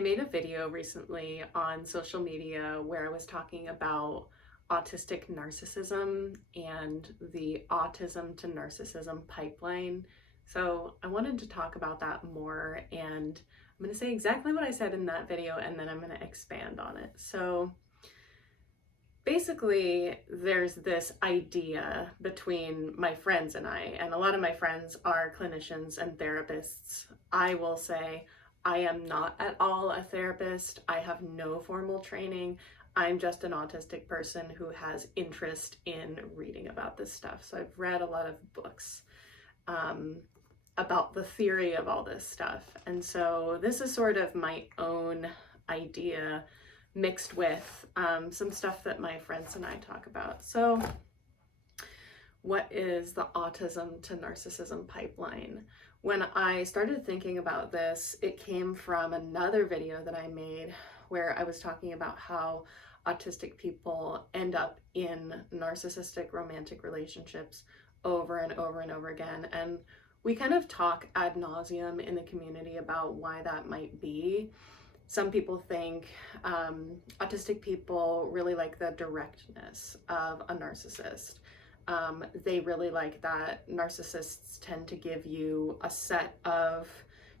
made a video recently on social media where I was talking about autistic narcissism and the autism to narcissism pipeline. So I wanted to talk about that more, and I'm going to say exactly what I said in that video, and then I'm going to expand on it. So basically, there's this idea between my friends and I, and a lot of my friends are clinicians and therapists. I will say I am not at all a therapist. I have no formal training. I'm just an autistic person who has interest in reading about this stuff. So I've read a lot of books about the theory of all this stuff. And so this is sort of my own idea mixed with some stuff that my friends and I talk about. So what is the autism to narcissism pipeline? When I started thinking about this, it came from another video that I made where I was talking about how autistic people end up in narcissistic romantic relationships over and over and over again. And we kind of talk ad nauseum in the community about why that might be. Some people think autistic people really like the directness of a narcissist. They really like that narcissists tend to give you a set of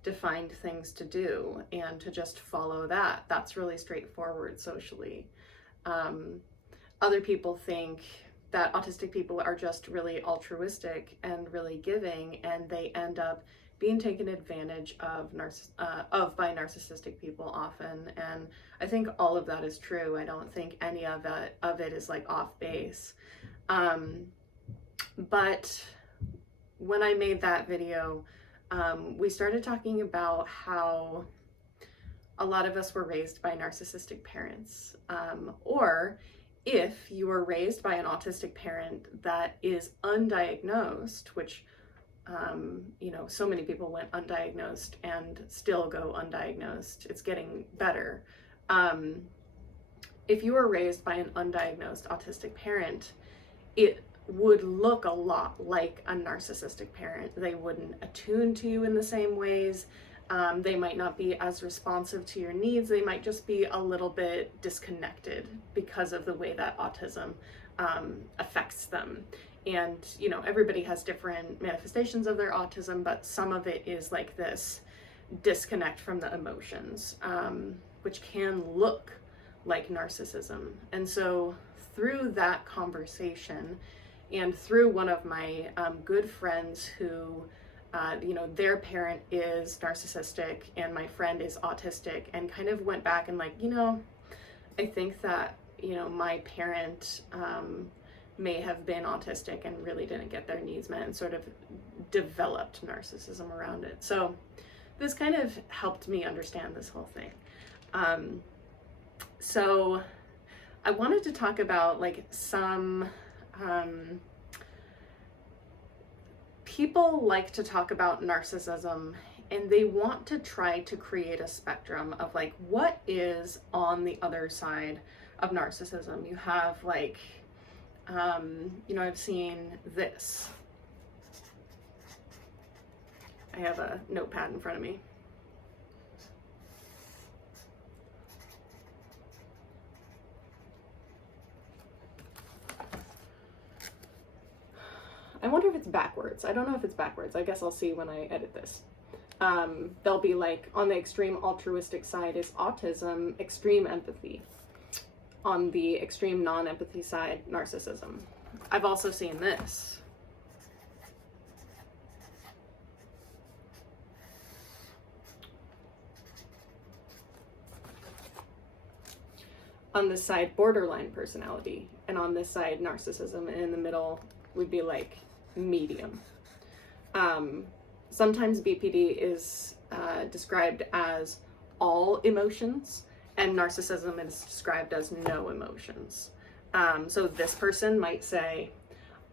defined things to do and to just follow that. That's really straightforward socially. Other people think that autistic people are just really altruistic and really giving, and they end up being taken advantage of by narcissistic people often. And I think all of that is true. I don't think any of it is like off base. But when I made that video, we started talking about how a lot of us were raised by narcissistic parents, or if you were raised by an autistic parent that is undiagnosed, which so many people went undiagnosed and still go undiagnosed. It's getting better. If you were raised by an undiagnosed autistic parent, it would look a lot like a narcissistic parent. They wouldn't attune to you in the same ways. They might not be as responsive to your needs. They might just be a little bit disconnected because of the way that autism affects them. And, everybody has different manifestations of their autism, but some of it is like this disconnect from the emotions, which can look like narcissism. And so through that conversation and through one of my good friends who, their parent is narcissistic and my friend is autistic, and kind of went back and I think that, my parent may have been autistic and really didn't get their needs met and sort of developed narcissism around it. So this kind of helped me understand this whole thing. So I wanted to talk about some people like to talk about narcissism, and they want to try to create a spectrum of what is on the other side of narcissism. You have I've seen this. I have a notepad in front of me. I wonder if it's backwards. I don't know if it's backwards. I guess I'll see when I edit this. They'll be on the extreme altruistic side is autism, extreme empathy. On the extreme non-empathy side, narcissism. I've also seen this. On this side, borderline personality, and on this side, narcissism, and in the middle would be medium. Sometimes BPD is described as all emotions, and narcissism is described as no emotions. So this person might say,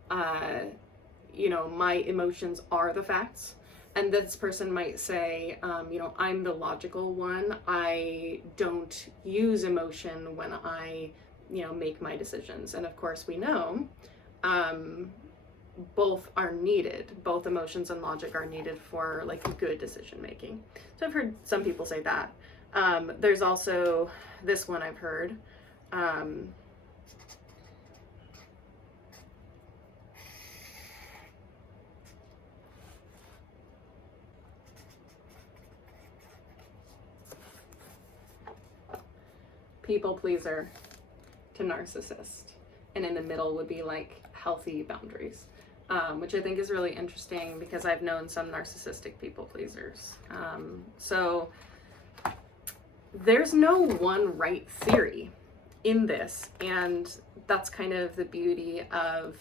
my emotions are the facts. And this person might say, I'm the logical one. I don't use emotion when I, make my decisions. And of course we know both are needed. Both emotions and logic are needed for good decision making. So I've heard some people say that. There's also this one I've heard. People pleaser to narcissist. And in the middle would be like healthy boundaries, which I think is really interesting because I've known some narcissistic people pleasers. So there's no one right theory in this, and that's kind of the beauty of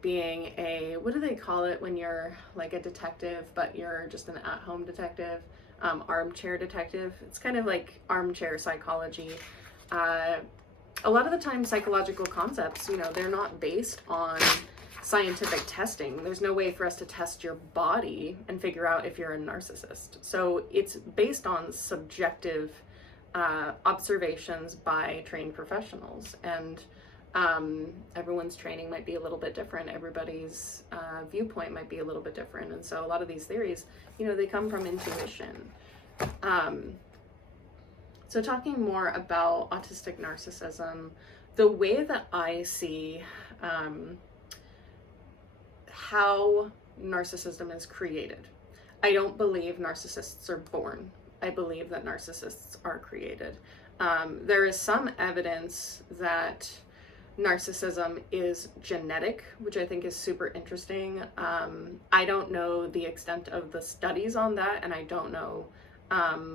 being a, what do they call it when you're like a detective, but you're just an at-home detective? Armchair detective. It's kind of like armchair psychology. A lot of the time psychological concepts, you know, they're not based on scientific testing. There's no way for us to test your body and figure out if you're a narcissist. So it's based on subjective observations by trained professionals, and everyone's training might be a little bit different. Everybody's viewpoint might be a little bit different. And so a lot of these theories, you know, they come from intuition. So talking more about autistic narcissism, the way that I see how narcissism is created. I don't believe narcissists are born. I believe that narcissists are created. There is some evidence that narcissism is genetic, which I think is super interesting. I don't know the extent of the studies on that, and I don't know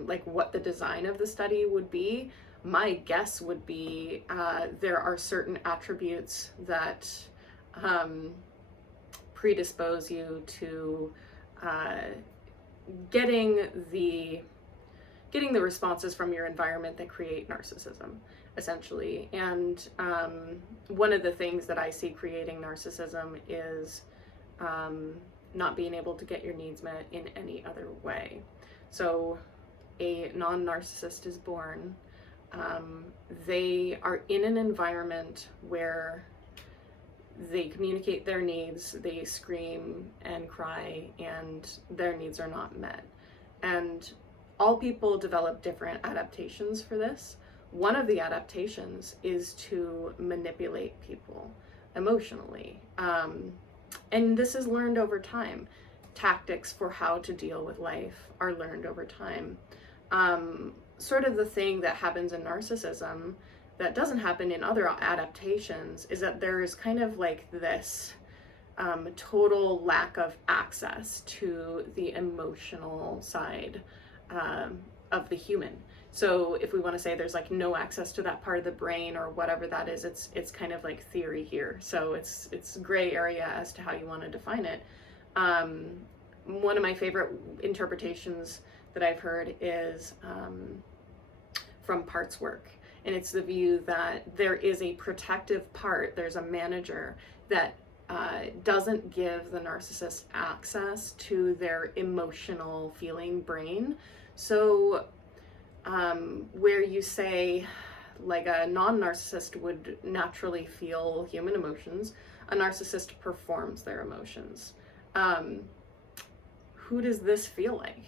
like what the design of the study would be. My guess would be there are certain attributes that predispose you to getting the responses from your environment that create narcissism, essentially. And one of the things that I see creating narcissism is not being able to get your needs met in any other way. So a non-narcissist is born. They are in an environment where they communicate their needs, they scream and cry, and their needs are not met. And all people develop different adaptations for this. One of the adaptations is to manipulate people emotionally. And this is learned over time. Tactics for how to deal with life are learned over time. Sort of the thing that happens in narcissism that doesn't happen in other adaptations is that there is kind of like this total lack of access to the emotional side of the human. So if we want to say there's like no access to that part of the brain or whatever that is, it's kind of like theory here. So it's gray area as to how you want to define it. One of my favorite interpretations that I've heard is from Part's work. And it's the view that there is a protective part, there's a manager that doesn't give the narcissist access to their emotional feeling brain. So where you say like a non-narcissist would naturally feel human emotions, a narcissist performs their emotions. Who does this feel like?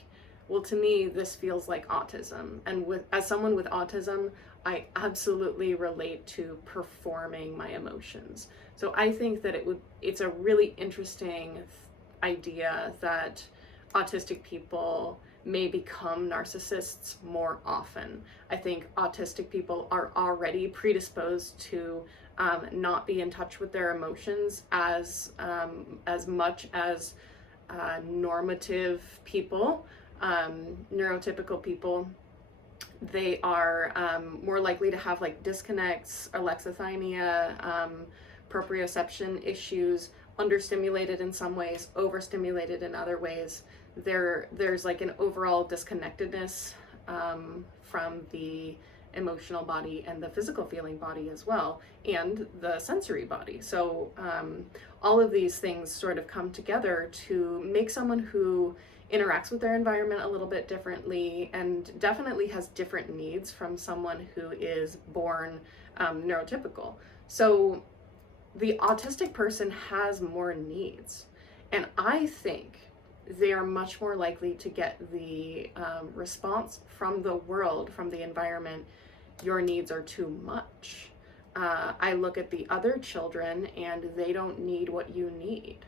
Well, to me, this feels like autism. And as someone with autism, I absolutely relate to performing my emotions. So I think that it's a really interesting idea that autistic people may become narcissists more often. I think autistic people are already predisposed to not be in touch with their emotions as much as normative people, neurotypical people. They are more likely to have like disconnects, alexithymia, proprioception issues, understimulated in some ways, overstimulated in other ways. There's like an overall disconnectedness from the emotional body and the physical feeling body as well, and the sensory body. So all of these things sort of come together to make someone who interacts with their environment a little bit differently and definitely has different needs from someone who is born neurotypical. So the autistic person has more needs. And I think they are much more likely to get the response from the world, from the environment, your needs are too much. I look at the other children and they don't need what you need.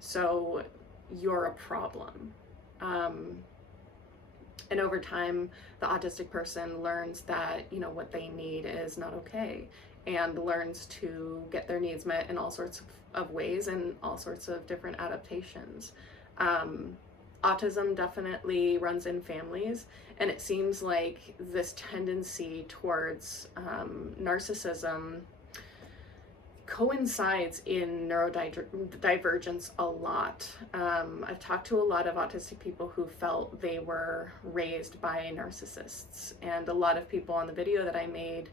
So you're a problem. And over time, the autistic person learns that, you know, what they need is not okay, and learns to get their needs met in all sorts of ways and all sorts of different adaptations. Autism definitely runs in families, and it seems like this tendency towards narcissism coincides in neurodivergence a lot. I've talked to a lot of autistic people who felt they were raised by narcissists, and a lot of people on the video that I made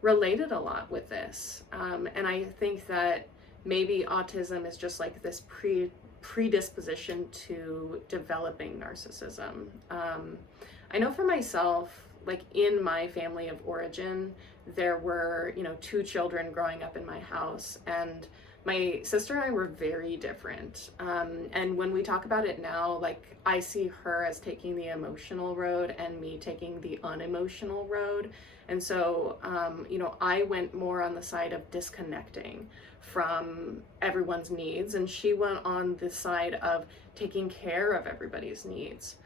related a lot with this. And I think that maybe autism is just like this predisposition to developing narcissism. I know for myself, like in my family of origin, there were, you know, 2 children growing up in my house, and my sister and I were very different. And when we talk about it now, like I see her as taking the emotional road and me taking the unemotional road. And so, you know, I went more on the side of disconnecting from everyone's needs, and she went on the side of taking care of everybody's needs.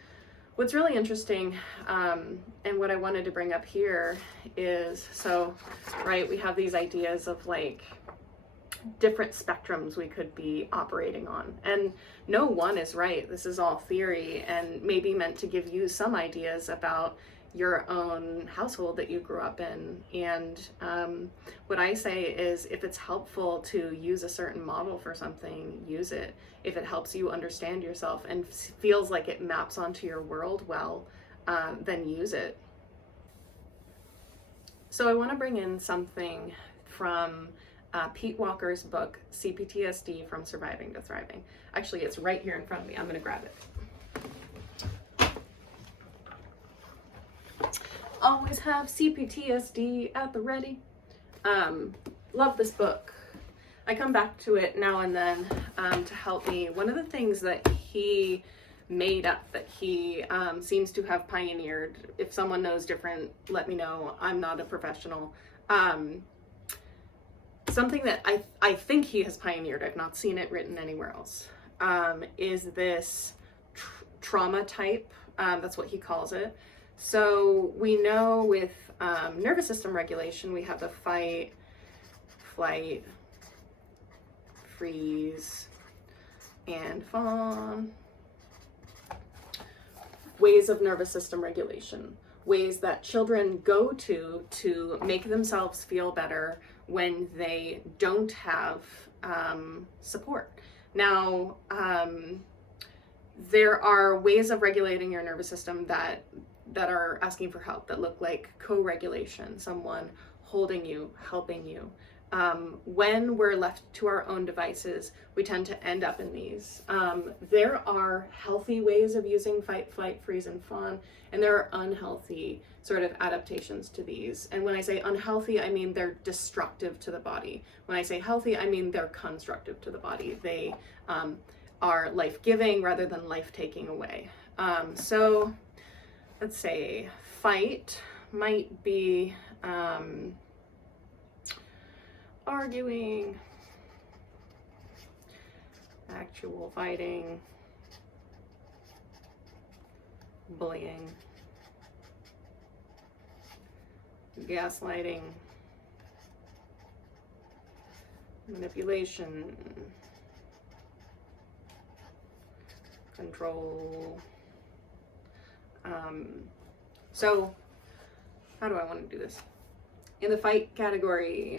What's really interesting, and what I wanted to bring up here is, so, right, we have these ideas of like different spectrums we could be operating on, and no one is right. This is all theory and maybe meant to give you some ideas about your own household that you grew up in. And what I say is, if it's helpful to use a certain model for something, use it. If it helps you understand yourself and feels like it maps onto your world well, then use it. So I want to bring in something from Pete Walker's book, CPTSD From Surviving to Thriving. Actually, it's right here in front of me. I'm going to grab it. Always have CPTSD at the ready. Love this book. I come back to it now and then to help me. One of the things that he made up, that he seems to have pioneered, if someone knows different, let me know. I'm not a professional. Something that I think he has pioneered, I've not seen it written anywhere else, is this trauma type. That's what he calls it. So we know with nervous system regulation, we have the fight, flight, freeze, and fawn. Ways of nervous system regulation. Ways that children go to make themselves feel better when they don't have support. Now, there are ways of regulating your nervous system that are asking for help, that look like co-regulation, someone holding you, helping you. When we're left to our own devices, we tend to end up in these. There are healthy ways of using fight, flight, freeze, and fawn, and there are unhealthy sort of adaptations to these. And when I say unhealthy, I mean they're destructive to the body. When I say healthy, I mean they're constructive to the body. They are life-giving rather than life-taking away. So let's say fight might be arguing, actual fighting, bullying, gaslighting, manipulation, control. So how do I want to do this? In the fight category,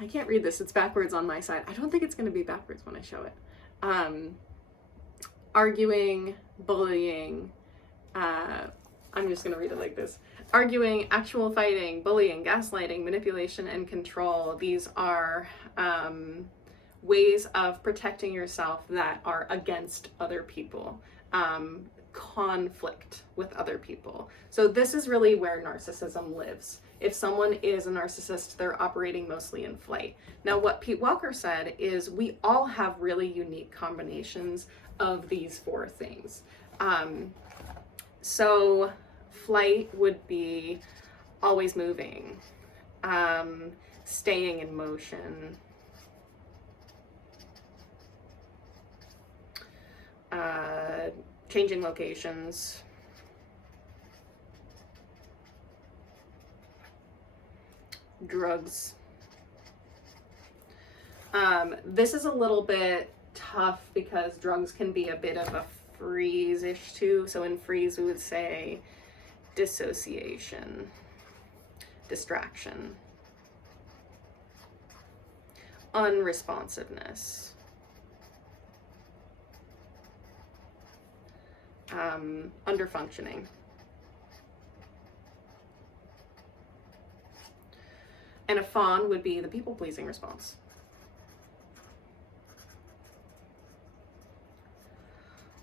I can't read this, it's backwards on my side. I don't think it's going to be backwards when I show it. Arguing, bullying, I'm just going to read it like this. Arguing, actual fighting, bullying, gaslighting, manipulation, and control. These are ways of protecting yourself that are against other people. conflict with other people. So this is really where narcissism lives. If someone is a narcissist, they're operating mostly in flight. Now, what Pete Welker said is we all have really unique combinations of these 4 things. So flight would be always moving, staying in motion, changing locations, drugs. This is a little bit tough because drugs can be a bit of a freeze-ish too. So in freeze, we would say dissociation, distraction, unresponsiveness, underfunctioning. And a fawn would be the people-pleasing response.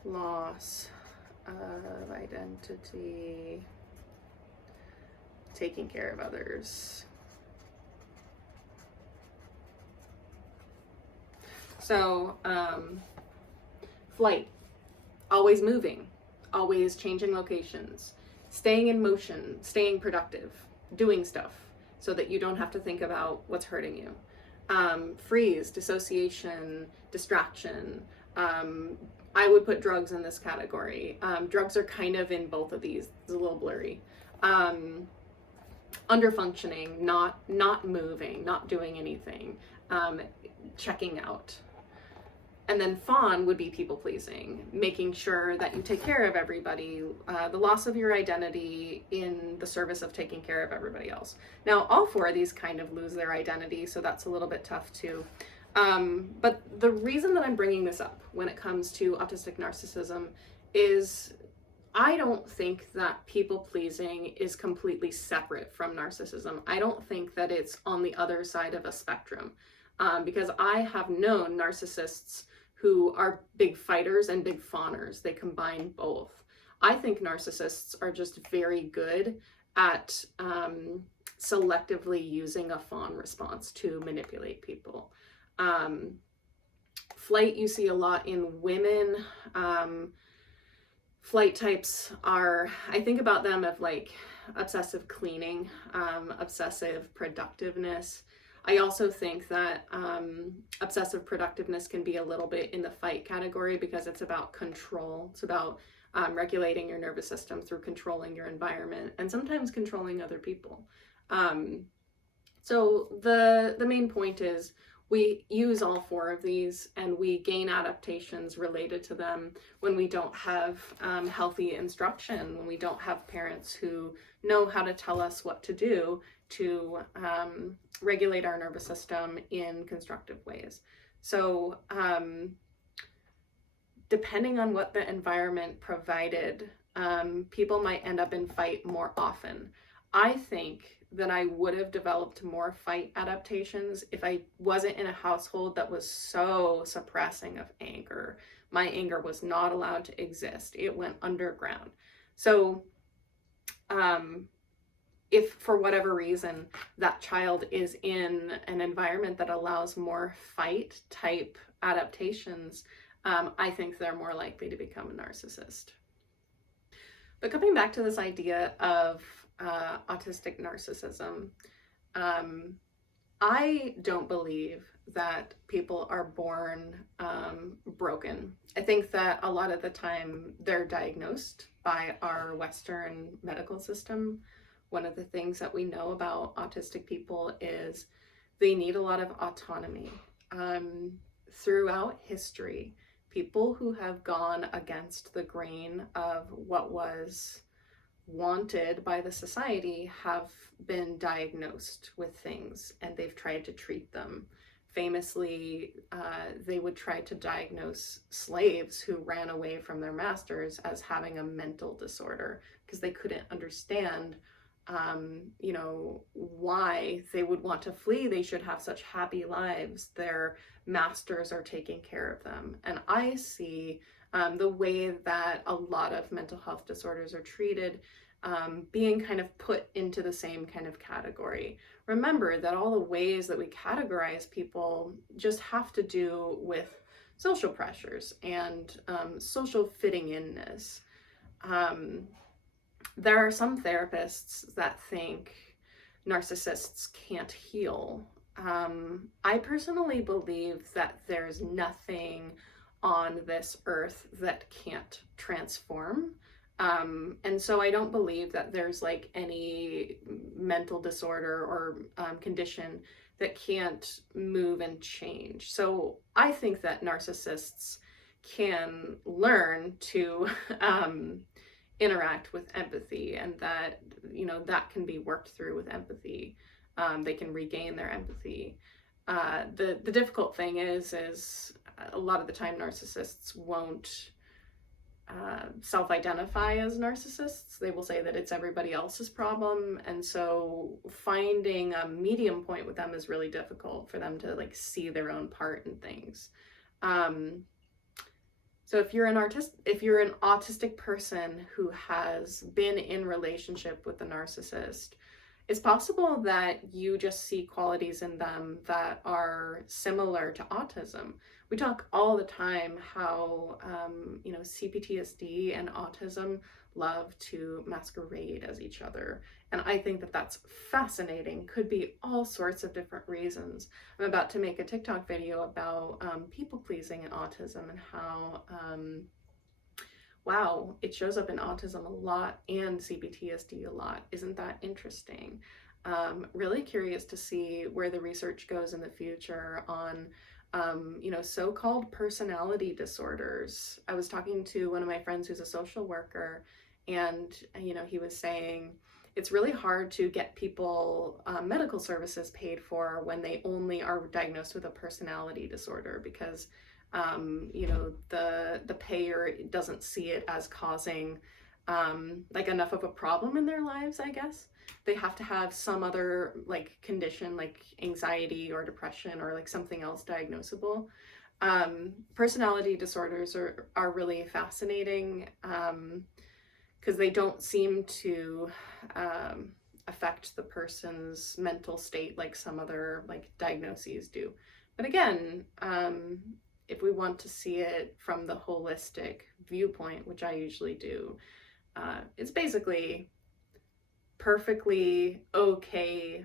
Loss of identity, taking care of others. So, flight, always moving, always changing locations, staying in motion, staying productive, doing stuff so that you don't have to think about what's hurting you. Freeze, dissociation, distraction. I would put drugs in this category. Drugs are kind of in both of these. It's a little blurry. Underfunctioning, not moving, not doing anything, checking out. And then fawn would be people-pleasing, making sure that you take care of everybody, the loss of your identity in the service of taking care of everybody else. Now, all 4 of these kind of lose their identity, so that's a little bit tough too. But the reason that I'm bringing this up when it comes to autistic narcissism is I don't think that people-pleasing is completely separate from narcissism. I don't think that it's on the other side of a spectrum, because I have known narcissists who are big fighters and big fawners. They combine both. I think narcissists are just very good at selectively using a fawn response to manipulate people. Flight you see a lot in women. Flight types are, I think about them of like obsessive cleaning, obsessive productiveness. I also think that obsessive productiveness can be a little bit in the fight category because it's about control. It's about regulating your nervous system through controlling your environment and sometimes controlling other people. So the main point is we use all 4 of these and we gain adaptations related to them when we don't have healthy instruction, when we don't have parents who know how to tell us what to do to regulate our nervous system in constructive ways. So depending on what the environment provided, people might end up in fight more often. I think that I would have developed more fight adaptations if I wasn't in a household that was so suppressing of anger. My anger was not allowed to exist. It went underground. So if for whatever reason that child is in an environment that allows more fight type adaptations, I think they're more likely to become a narcissist. But coming back to this idea of autistic narcissism, I don't believe that people are born broken. I think that a lot of the time they're diagnosed by our Western medical system. One of the things that we know about autistic people is they need a lot of autonomy. Throughout history, people who have gone against the grain of what was wanted by the society have been diagnosed with things and they've tried to treat them. Famously, they would try to diagnose slaves who ran away from their masters as having a mental disorder because they couldn't understand why they would want to flee. They should have such happy lives. Their masters are taking care of them. And I see the way that a lot of mental health disorders are treated, being kind of put into the same kind of category. Remember that all the ways that we categorize people just have to do with social pressures and social fitting inness. There are some therapists that think narcissists can't heal. I personally believe that there's nothing on this earth that can't transform. And so I don't believe that there's like any mental disorder or condition that can't move and change. So I think that narcissists can learn to interact with empathy, and that, you know, that can be worked through with empathy. They can regain their empathy. The difficult thing is a lot of the time narcissists won't self-identify as narcissists. They will say that it's everybody else's problem, and so finding a medium point with them is really difficult for them to like see their own part in things. So if you're an autistic person who has been in relationship with a narcissist, it's possible that you just see qualities in them that are similar to autism. We talk all the time how, you know, CPTSD and autism love to masquerade as each other. And I think that that's fascinating. Could be all sorts of different reasons. I'm about to make a TikTok video about people pleasing and autism, and how, wow, it shows up in autism a lot and CPTSD a lot. Isn't that interesting? Really curious to see where the research goes in the future on you know, so-called personality disorders. I was talking to one of my friends who's a social worker, and you know, he was saying it's really hard to get people medical services paid for when they only are diagnosed with a personality disorder, because you know, the payer doesn't see it as causing like enough of a problem in their lives, I guess. They have to have some other like condition, like anxiety or depression or like something else diagnosable. Personality disorders are really fascinating because they don't seem to affect the person's mental state like some other like diagnoses do. But again, if we want to see it from the holistic viewpoint, which I usually do, it's basically perfectly okay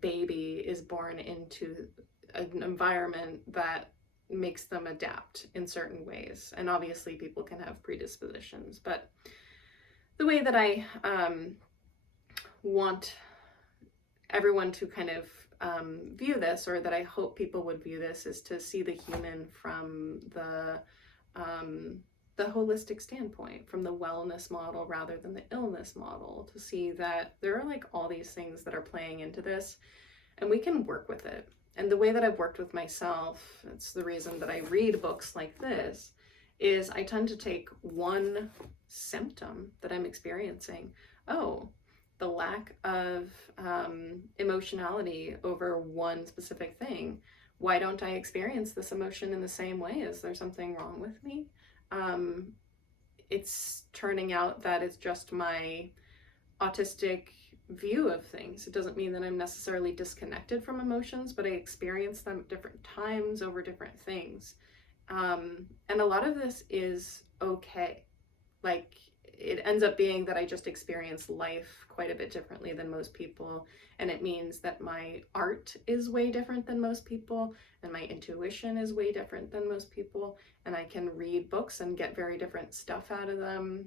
baby is born into an environment that makes them adapt in certain ways. And obviously people can have predispositions, but the way that I want everyone to kind of view this, or that I hope people would view this, is to see the human from the holistic standpoint, from the wellness model rather than the illness model, to see that there are like all these things that are playing into this and we can work with it. And the way that I've worked with myself, it's the reason that I read books like this, is I tend to take one symptom that I'm experiencing. Oh, the lack of emotionality over one specific thing. Why don't I experience this emotion in the same way? Is there something wrong with me? It's turning out that it's just my autistic view of things. It doesn't mean that I'm necessarily disconnected from emotions, but I experience them at different times over different things. And a lot of this is okay. Like, it ends up being that I just experience life quite a bit differently than most people, and it means that my art is way different than most people, and my intuition is way different than most people, and I can read books and get very different stuff out of them.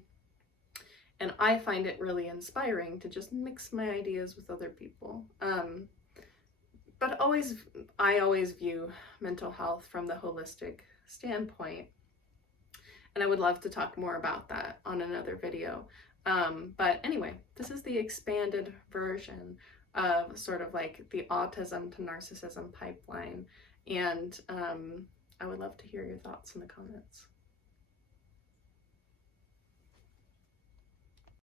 And I find it really inspiring to just mix my ideas with other people. But I always view mental health from the holistic standpoint. And I would love to talk more about that on another video. But anyway, this is the expanded version of sort of like the autism to narcissism pipeline. And I would love to hear your thoughts in the comments.